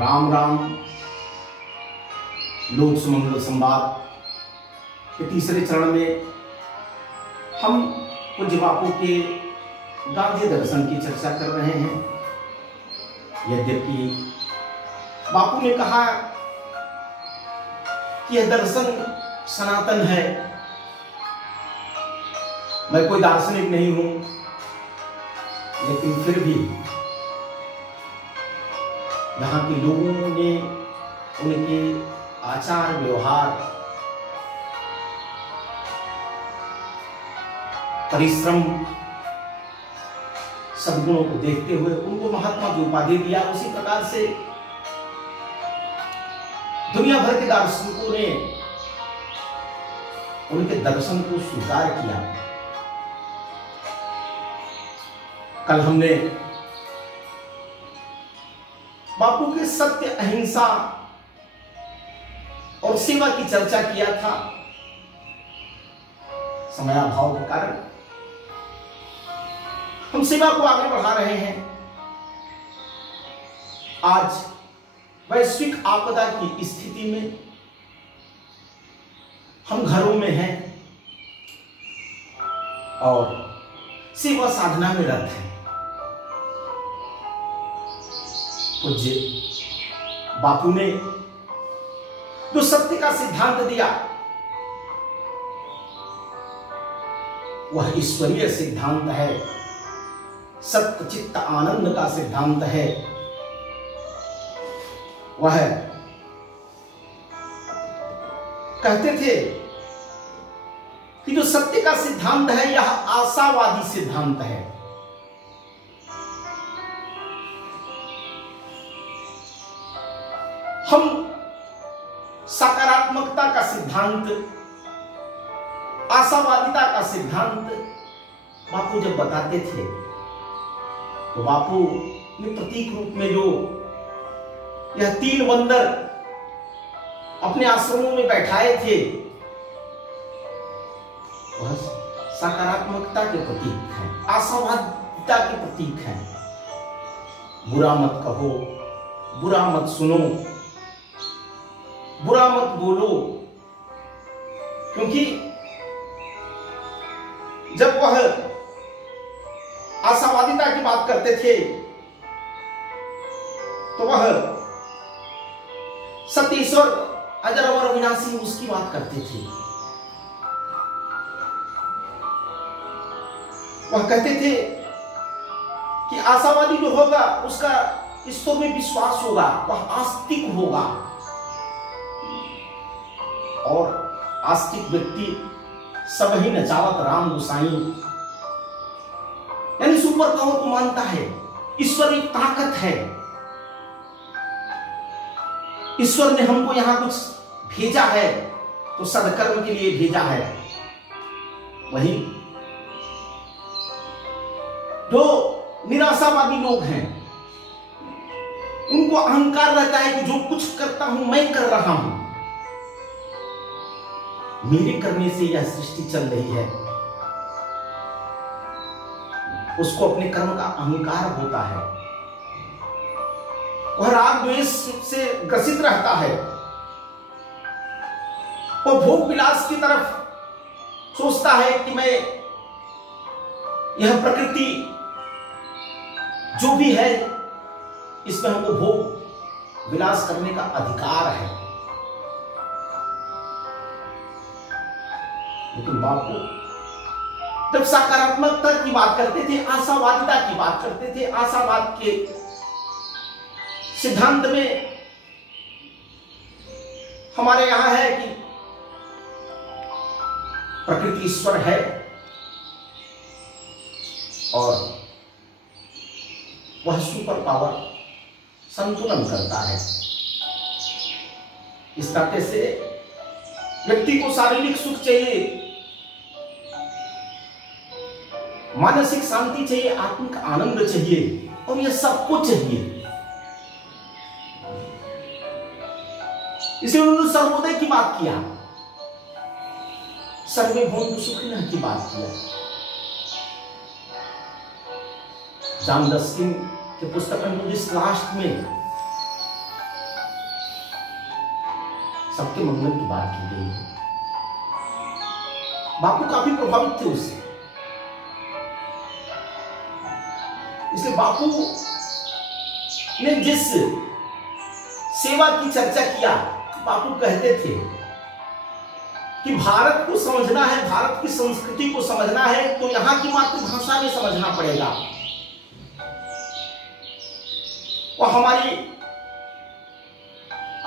राम राम। लोक सुमंगल संवाद के तीसरे चरण में हम पूज्य बापू के गांधी दर्शन की चर्चा कर रहे हैं। यद्यपि बापू ने कहा कि यह दर्शन सनातन है, मैं कोई दार्शनिक नहीं हूं, लेकिन फिर भी यहाँ के लोगों ने उनके आचार व्यवहार, परिश्रम, सद्गुणों को देखते हुए उनको महात्मा की उपाधि दिया। उसी प्रकार से दुनिया भर के दार्शनिकों ने उनके दर्शन को स्वीकार किया। कल हमने बापू के सत्य, अहिंसा और सेवा की चर्चा किया था। समयाभाव के कारण हम सेवा को आगे बढ़ा रहे हैं। आज वैश्विक आपदा की स्थिति में हम घरों में हैं और सेवा साधना में रत हैं। पूज्य बापू ने जो सत्य का सिद्धांत दिया वह ईश्वरीय सिद्धांत है, सत्य चित्त आनंद का सिद्धांत है। वह कहते थे कि जो सत्य का सिद्धांत है यह आशावादी सिद्धांत है। हम सकारात्मकता का सिद्धांत, आशावादिता का सिद्धांत बापू जब बताते थे तो बापू ने प्रतीक रूप में जो यह 3 बंदर अपने आश्रमों में बैठाए थे वह सकारात्मकता के प्रतीक हैं, आशावादिता के प्रतीक हैं। बुरा मत कहो, बुरा मत सुनो, बुरा मत बोलो, क्योंकि जब वह आशावादिता की बात करते थे तो वह सतीश्वर अजर अमर अविनाशी उसकी बात करते थे। वह कहते थे कि आशावादी जो होगा उसका ईश्वर में विश्वास होगा, वह आस्तिक होगा, और आस्तिक व्यक्ति सब ही नचावत राम गोसाई, यानी सुपर पावर को मानता है। ईश्वर एक ताकत है, ईश्वर ने हमको यहां कुछ भेजा है तो सदकर्म के लिए भेजा है। वही जो निराशावादी लोग हैं उनको अहंकार रहता है कि जो कुछ करता हूं मैं कर रहा हूं, मेरे करने से यह सृष्टि चल रही है। उसको अपने कर्म का अहंकार होता है, वह राग द्वेष से ग्रसित रहता है, वह भोग विलास की तरफ सोचता है कि मैं यह प्रकृति जो भी है इसमें हमको भोग विलास करने का अधिकार है। लेकिन बापू जब सकारात्मकता की बात करते थे, आशावादिता की बात करते थे, आशावाद के सिद्धांत में हमारे यहां है कि प्रकृति ईश्वर है और वह सुपर पावर संतुलन करता है। इस नाते से व्यक्ति को शारीरिक सुख चाहिए, मानसिक शांति चाहिए, आत्मिक आनंद चाहिए, और यह सबको चाहिए। इसलिए उन्होंने सर्वोदय की बात किया, सर्वे भवन्तु सुखिनः की बात किया। रामदास सिंह के पुस्तक में जिस लास्ट में सबके मंगल की बात की गई है। बापू काफी प्रभावित थे उससे, इसलिए बापू ने जिस सेवा की चर्चा किया, बापू कहते थे कि भारत को समझना है, भारत की संस्कृति को समझना है, तो यहां की मातृभाषा में समझना पड़ेगा। और हमारी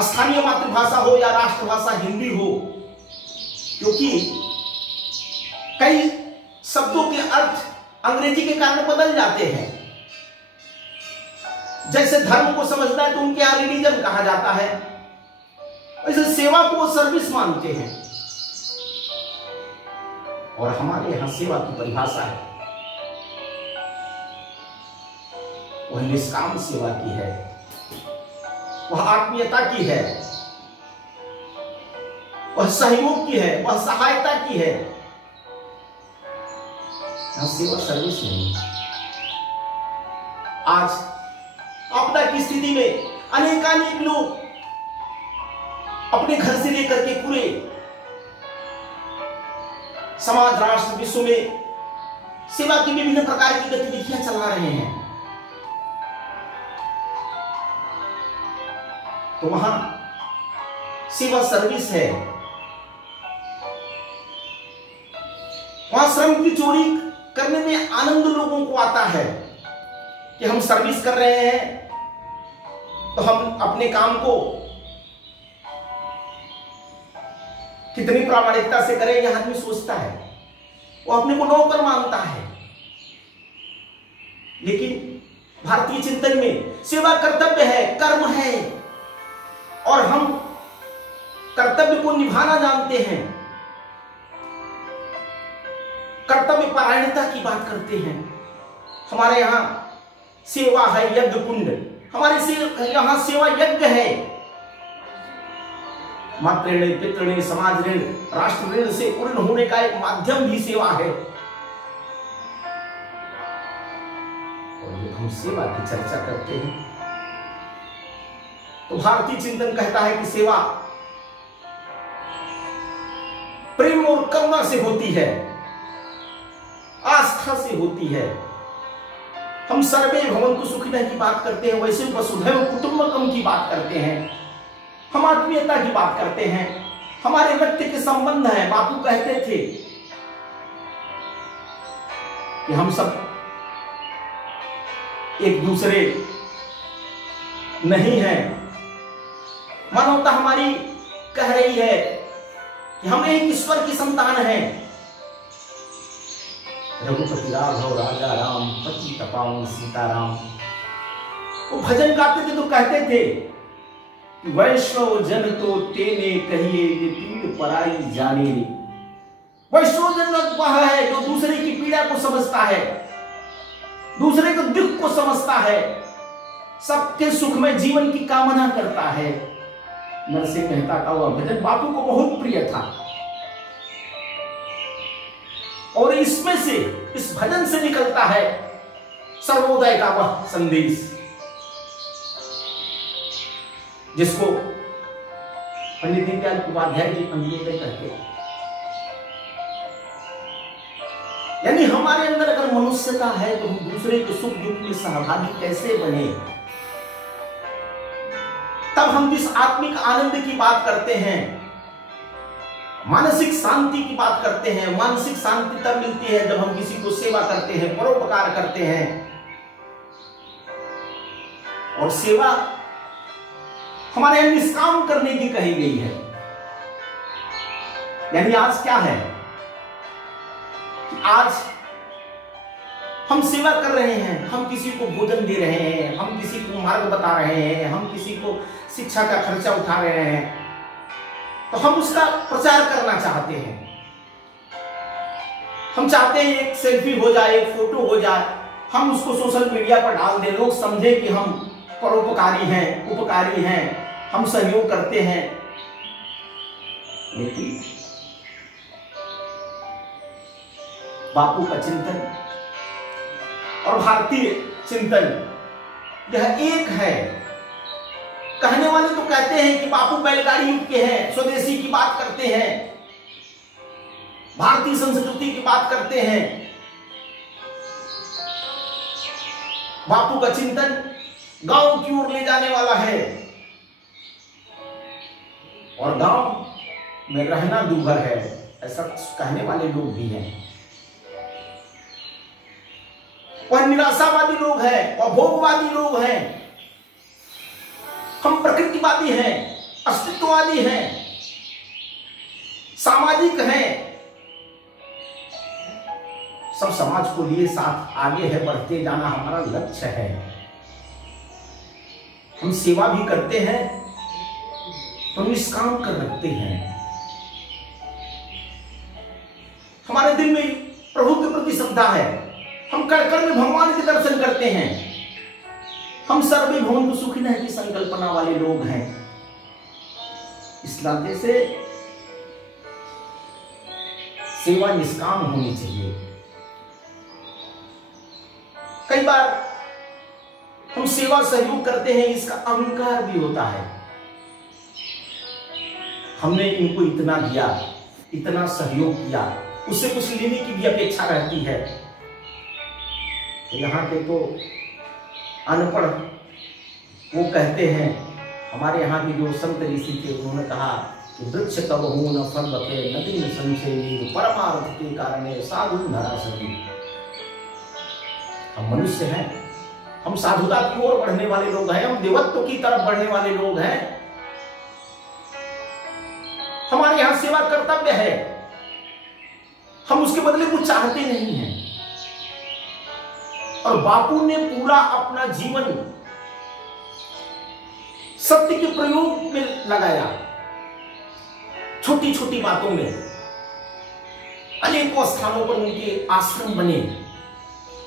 स्थानीय मातृभाषा हो या राष्ट्रभाषा हिंदी हो, क्योंकि कई शब्दों के अर्थ अंग्रेजी के कारण बदल जाते हैं। जैसे धर्म को समझना है तो उनके यहां रिलीजन कहा जाता है, वैसे सेवा को वो सर्विस मानते हैं, और हमारे यहां सेवा की परिभाषा है, वह निष्काम सेवा की है, वह आत्मीयता की है, वह सहयोग की है, वह सहायता की है। यहां सेवा सर्विस नहीं। आज आपदा की स्थिति में अनेकानेक लोग अपने घर से लेकर के पूरे समाज, राष्ट्र, विश्व में सेवा की विभिन्न प्रकार की गतिविधियां चला रहे हैं। तो वहां सेवा सर्विस है, वहां श्रम की चोरी करने में आनंद लोगों को आता है कि हम सर्विस कर रहे हैं तो हम अपने काम को कितनी प्रामाणिकता से करें, यह आदमी सोचता है, वो अपने को नौकर मानता है। लेकिन भारतीय चिंतन में सेवा कर्तव्य है, कर्म है, और हम कर्तव्य को निभाना जानते हैं, कर्तव्य परायणता की बात करते हैं। हमारे यहां सेवा है यज्ञ कुंड, हमारे यहां सेवा यज्ञ है। मातृ ऋण, पितृ ऋण, समाज ऋण, राष्ट्र ऋण से पूर्ण होने का एक माध्यम भी सेवा है। और जब हम सेवा की चर्चा करते हैं तो भारतीय चिंतन कहता है कि सेवा प्रेम और करुणा से होती है, आस्था से होती है। हम सर्वे भवन्तु सुखिनः की बात करते हैं, वैसे वसुधैव कुटुंबकम की बात करते हैं, हम आत्मीयता की बात करते हैं, हमारे रक्त के संबंध है। बापू कहते थे कि हम सब एक दूसरे नहीं हैं। मानवता हमारी कह रही है कि हम एक ईश्वर की संतान हैं। रघुपति राघव राजा राम, पतित पावन सीताराम। वो भजन गाते थे तो कहते थे कि वैष्णव जन तो तेने कहिए, ये पीड़ पराई जाने। वैष्णव जन वह है जो दूसरे की पीड़ा को समझता है, दूसरे के दुख को समझता है, सबके सुख में जीवन की कामना करता है। नरसिंह मेहता का वह भजन बापू को बहुत प्रिय था, और इसमें से, इस भजन से निकलता है सर्वोदय का वह संदेश, जिसको पंडित दीनदयाल उपाध्याय जी अंत्योदय कहते हैं। यानी हमारे अंदर अगर मनुष्यता है तो हम दूसरे के सुख दुख में सहभागी कैसे बने। तब हम जिस आत्मिक आनंद की बात करते हैं, मानसिक शांति की बात करते हैं, मानसिक शांति तब मिलती है जब हम किसी को सेवा करते हैं, परोपकार करते हैं। और सेवा हमारे यहां निष्काम करने की कही गई है। यानी आज क्या है कि आज हम सेवा कर रहे हैं, हम किसी को भोजन दे रहे हैं, हम किसी को मार्ग बता रहे हैं, हम किसी को शिक्षा का खर्चा उठा रहे हैं, तो हम उसका प्रचार करना चाहते हैं। हम चाहते हैं एक सेल्फी हो जाए, एक फोटो हो जाए, हम उसको सोशल मीडिया पर डाल दें, लोग समझे कि हम परोपकारी हैं, उपकारी हैं, हम सहयोग करते हैं। लेकिन बापू का चिंतन और भारतीय चिंतन यह एक है कहने वाले तो कहते हैं कि बापू बैलगाड़ी युग के हैं, स्वदेशी की बात करते हैं, भारतीय संस्कृति की बात करते हैं। बापू का चिंतन गांव की ओर ले जाने वाला है और गांव में रहना दूभर है, ऐसा कहने वाले लोग भी हैं। वह निराशावादी लोग हैं और भोगवादी लोग हैं। हम प्रकृतिवादी हैं, अस्तित्ववादी हैं, सामाजिक हैं। सब समाज को लिए साथ आगे है, बढ़ते जाना हमारा लक्ष्य है। हम सेवा भी करते हैं तो निष्काम कर रखते हैं। हमारे दिल में प्रभु के प्रति श्रद्धा है। हम कड़ में भगवान के दर्शन करते हैं। हम सर्वे भवन्तु सुखिनः की संकल्पना वाले लोग हैं। इस नाते से सेवा निष्काम होनी चाहिए। कई बार हम सेवा सहयोग करते हैं, इसका अहंकार भी होता है। हमने इनको इतना दिया, इतना सहयोग किया, उससे कुछ लेने की भी अपेक्षा रहती है। यहाँ के तो अनपढ़ वो कहते हैं, हमारे यहाँ के जो संत ऋषि थे उन्होंने कहा कि वृक्ष कब हूं न फल बके नदी न संशय परमार्थ के कारण साधु धरा सकी। हम मनुष्य हैं, हम साधुता की ओर बढ़ने वाले लोग हैं, हम देवत्व की तरफ बढ़ने वाले लोग हैं। हमारे यहां सेवा कर्तव्य है, हम उसके बदले कुछ चाहते नहीं हैं। और बापू ने पूरा अपना जीवन सत्य के प्रयोग में लगाया। छोटी छोटी बातों में अनेकों स्थानों पर उनके आश्रम बने।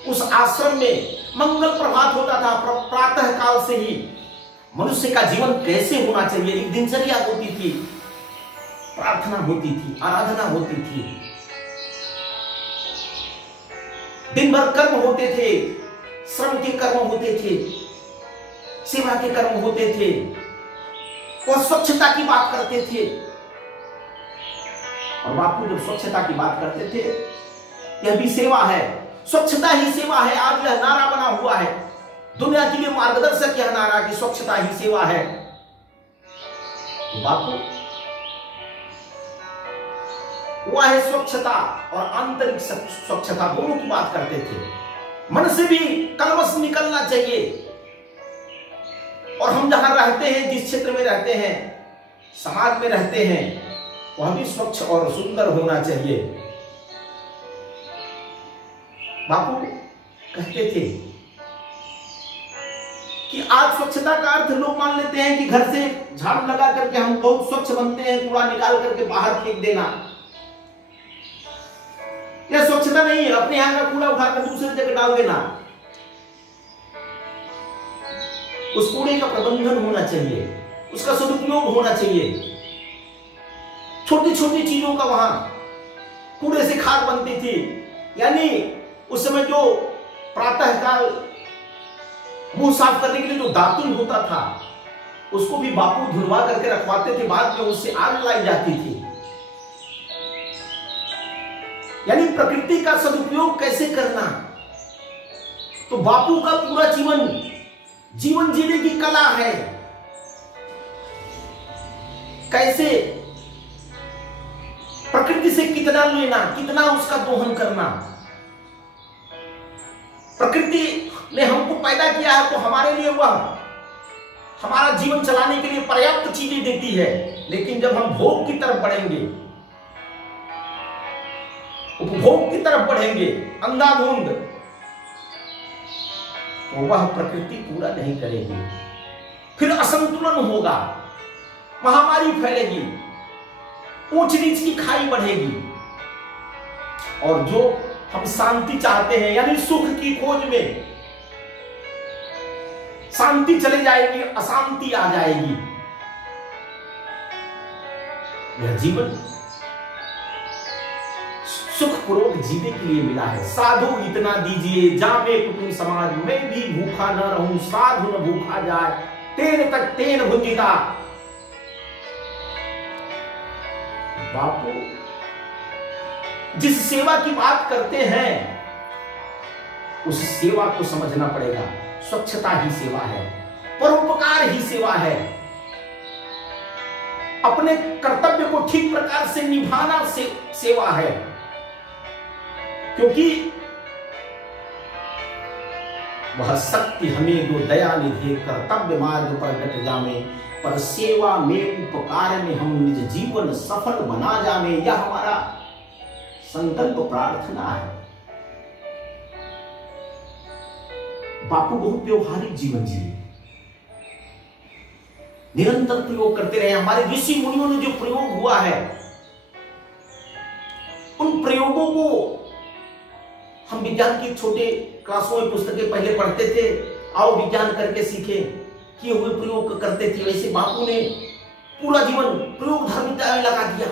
उस आश्रम में मंगल प्रभात होता था। प्रातः काल से ही मनुष्य का जीवन कैसे होना चाहिए, एक दिनचर्या होती थी, प्रार्थना होती थी, आराधना होती थी, दिन भर कर्म होते थे, श्रम के कर्म होते थे, सेवा के कर्म होते थे, और स्वच्छता की बात करते थे। और बापू जब स्वच्छता की बात करते थे, यह भी सेवा है, स्वच्छता ही सेवा है। आज यह नारा बना हुआ है दुनिया के लिए मार्गदर्शक, यह नारा कि स्वच्छता ही सेवा है। तो बापू वह है स्वच्छता और आंतरिक स्वच्छता, दोनों की बात करते थे। मन से भी कलमश निकलना चाहिए। और हम जहां रहते हैं, जिस क्षेत्र में रहते हैं, समाज में रहते हैं, वह भी स्वच्छ और सुंदर होना चाहिए। बापू कहते थे कि आज स्वच्छता का अर्थ लोग मान लेते हैं कि घर से झाड़ू लगा करके हम बहुत स्वच्छ बनते हैं, कूड़ा निकाल करके बाहर फेंक देना। यह स्वच्छता नहीं है। अपने यहां का कूड़ा उठाकर दूसरी जगह डाल देना। उस कूड़े का प्रबंधन होना चाहिए, उसका सदुपयोग होना चाहिए। छोटी छोटी चीजों का वहां कूड़े से खाद बनती थी। यानी उस समय जो प्रातः काल मुंह साफ करने के लिए जो दातुन होता था, उसको भी बापू धुलवा करके रखवाते थे। बाद में उससे आग लाई जाती थी। यानी प्रकृति का सदुपयोग कैसे करना। तो बापू का पूरा जीवन जीने की कला है। कैसे प्रकृति से कितना लेना, कितना उसका दोहन करना। प्रकृति ने हमको पैदा किया है तो हमारे लिए वह हमारा जीवन चलाने के लिए पर्याप्त चीजें देती है। लेकिन जब हम भोग की तरफ बढ़ेंगे, उपभोग की तरफ बढ़ेंगे अंधाधुंध, तो वह प्रकृति पूरा नहीं करेगी। फिर असंतुलन होगा, महामारी फैलेगी, ऊंच नीच की खाई बढ़ेगी। और जो हम शांति चाहते हैं, यानी सुख की खोज में, शांति चले जाएगी, अशांति आ जाएगी। यह जीवन सुखपूर्वक जीने के लिए मिला है। साधु इतना दीजिए जामे कुटुंब समाज, मैं भी भूखा न रहूं, साधु न भूखा जाए, तेन तक तेन भुंजिता। बापू जिस सेवा की बात करते हैं उस सेवा को समझना पड़ेगा। स्वच्छता ही सेवा है, परोपकार ही सेवा है, अपने कर्तव्य को ठीक प्रकार से निभाना सेवा है। क्योंकि वह शक्ति हमें जो दया निधे कर्तव्य मार्ग पर डट जामे, पर सेवा में उपकार में हम निज जीवन सफल बना जामे। यह हमारा संकल्प प्रार्थना है। बापू बहुत व्यवहारिक जीवन जिए, निरंतर प्रयोग करते रहे। हमारे ऋषि मुनियों ने जो प्रयोग हुआ है उन प्रयोगों को हम विज्ञान की छोटे क्लासों में पुस्तकें पहले पढ़ते थे, आओ विज्ञान करके सीखे, किए हुए प्रयोग करते थे। वैसे बापू ने पूरा जीवन प्रयोग धर्मिता में लगा दिया।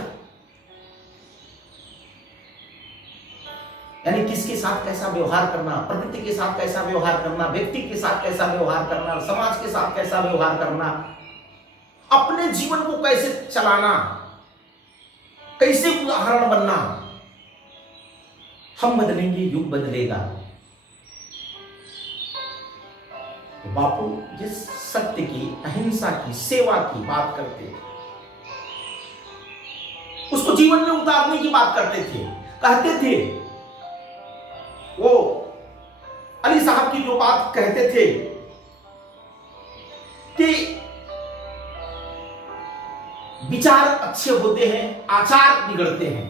यानी किसके साथ कैसा व्यवहार करना, प्रकृति के साथ कैसा व्यवहार करना, व्यक्ति के साथ कैसा व्यवहार करना, समाज के साथ कैसा व्यवहार करना, अपने जीवन को कैसे चलाना, कैसे उदाहरण बनना। हम बदलेंगे, युग बदलेगा। तो बापू जिस सत्य की, अहिंसा की, सेवा की बात करते थे उसको जीवन में उतारने की बात करते थे। कहते थे वो अली साहब की जो बात कहते थे कि विचार अच्छे होते हैं, आचार बिगड़ते हैं।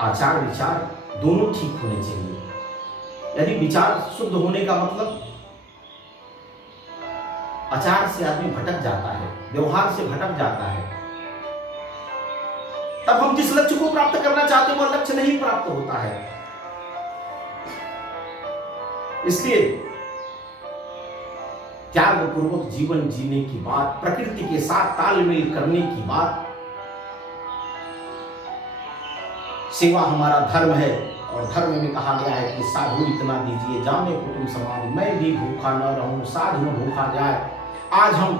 आचार विचार दोनों ठीक होने चाहिए। यदि विचार शुद्ध होने का मतलब आचार से आदमी भटक जाता है, व्यवहार से भटक जाता है, तब हम जिस लक्ष्य को प्राप्त करना चाहते हैं वह लक्ष्य नहीं प्राप्त होता है। इसलिए त्यागपूर्वक जीवन जीने की बात, प्रकृति के साथ तालमेल करने की बात, सेवा हमारा धर्म है। और धर्म में कहा गया है कि साधु इतना दीजिए जामे कुटुंब समाज, मैं भी भूखा न रहूं साधु न भूखा जाए। आज हम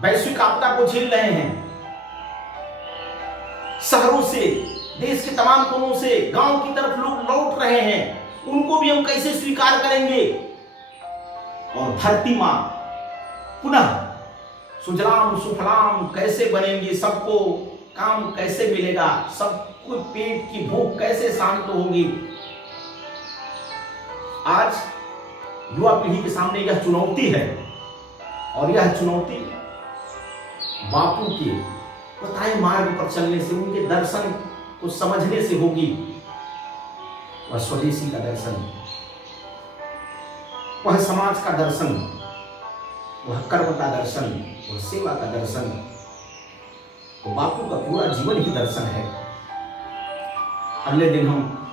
वैश्विक आपदा को झेल रहे हैं। शहरों से, देश के तमाम कोनों से गांव की तरफ लोग लौट रहे हैं। उनको भी हम कैसे स्वीकार करेंगे? और धरती मां पुनः सुजलाम सुफलाम कैसे बनेंगे? सबको काम कैसे मिलेगा? सबको पेट की भूख कैसे शांत होगी? आज युवा पीढ़ी के सामने यह चुनौती है और यह चुनौती बापू के बताए मार्ग पर चलने से, उनके दर्शन को समझने से होगी। वह स्वदेशी का दर्शन, वह समाज का दर्शन, वह कर्म का दर्शन, वह सेवा का दर्शन। तो बापू का पूरा जीवन ही दर्शन है। अगले दिन हम